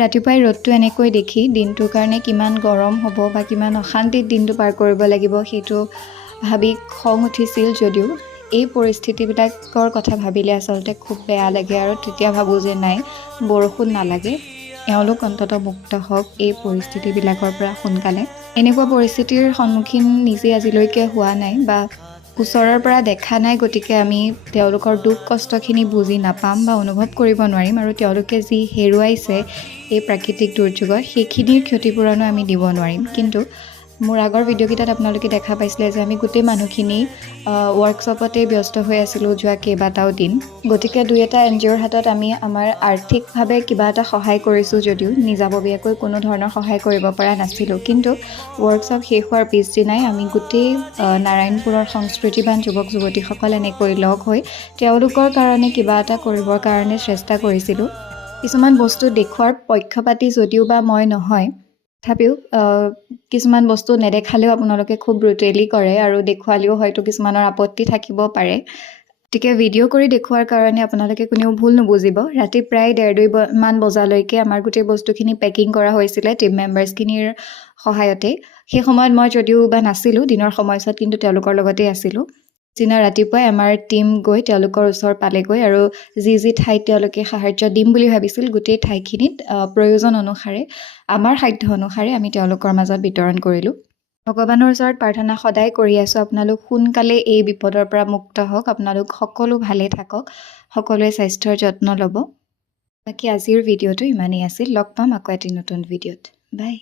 ৰাতিপুৱাই ৰ'দটো এনেকৈ দেখি দিনটোৰ কাৰণে কিমান গৰম হ'ব বা কিমান অশান্তিত দিনটো পাৰ কৰিব লাগিব সেইটো ভাবি খং উঠিছিল যদিও এই পৰিস্থিতিবিলাকৰ কথা ভাবিলে আচলতে খুব বেয়া লাগে আৰু তেতিয়া ভাবোঁ যে নাই বৰষুণ নালাগে, এওঁলোক অন্ততঃ মুক্ত হওক এই পৰিস্থিতিবিলাকৰ পৰা সোনকালে। এনেকুৱা পৰিস্থিতিৰ সন্মুখীন নিজে আজিলৈকে হোৱা নাই বা ওচৰৰ পৰা দেখা নাই, গতিকে আমি তেওঁলোকৰ দুখ কষ্টখিনি বুজি নাপাম বা অনুভৱ কৰিব নোৱাৰিম আৰু তেওঁলোকে যি হেৰুৱাইছে এই প্ৰাকৃতিক দুৰ্যোগত সেইখিনিৰ ক্ষতিপূৰণো আমি দিব নোৱাৰিম। কিন্তু মোৰ আগৰ ভিডিঅ'কেইটাত আপোনালোকে দেখা পাইছিলে যে আমি গোটেই মানুহখিনি ৱৰ্কশ্বপতে ব্যস্ত হৈ আছিলোঁ যোৱা কেইবাটাও দিন। গতিকে দুই এটা NGOৰ হাতত আমি আমাৰ আৰ্থিকভাৱে কিবা এটা সহায় কৰিছোঁ যদিও নিজাববীয়াকৈ কোনো ধৰণৰ সহায় কৰিব পৰা নাছিলোঁ। কিন্তু ৱৰ্কশ্বপ শেষ হোৱাৰ পিছদিনাই আমি গোটেই নাৰায়ণপুৰৰ সংস্কৃতিবান যুৱক যুৱতীসকল এনেকৈ লগ হৈ তেওঁলোকৰ কাৰণে কিবা এটা কৰিবৰ কাৰণে চেষ্টা কৰিছিলোঁ। কিছুমান বস্তু দেখুৱাৰ পক্ষপাতি যদিও বা মই নহয়, তথাপিও কিছুমান বস্তু নেদেখালেও আপোনালোকে খুব ব্ৰুটেলি কৰে আৰু দেখুৱালেও হয়তো কিছুমানৰ আপত্তি থাকিব পাৰে। গতিকে ভিডিঅ' কৰি দেখুৱাৰ কাৰণে আপোনালোকে কোনেও ভুল নুবুজিব। ৰাতি প্ৰায় 1:30 মান বজালৈকে আমাৰ গোটেই বস্তুখিনি পেকিং কৰা হৈছিলে টিম মেম্বাৰ্ছখিনিৰ সহায়তে। সেই সময়ত মই যদিও বা নাছিলোঁ দিনৰ সময়ছোৱাত, কিন্তু তেওঁলোকৰ লগতেই আছিলোঁ। দিনা ৰাতিপুৱাই আমাৰ টীম গৈ তেওঁলোকৰ ওচৰ পালেগৈ আৰু যি ঠাইত তেওঁলোকে সাহাৰ্য দিম বুলি ভাবিছিল গোটেই ঠাইখিনিত প্ৰয়োজন অনুসাৰে আমাৰ সাধ্য অনুসাৰে আমি তেওঁলোকৰ মাজত বিতৰণ কৰিলোঁ। ভগৱানৰ ওচৰত প্ৰাৰ্থনা সদায় কৰি আছোঁ আপোনালোক সোনকালে এই বিপদৰ পৰা মুক্ত হওক, আপোনালোক সকলো ভালে থাকক, সকলোৱে স্বাস্থ্যৰ যত্ন ল'ব। বাকী আজিৰ ভিডিঅ'টো ইমানেই আছিল। লগ পাম আকৌ এটি নতুন ভিডিঅ'ত। বাই।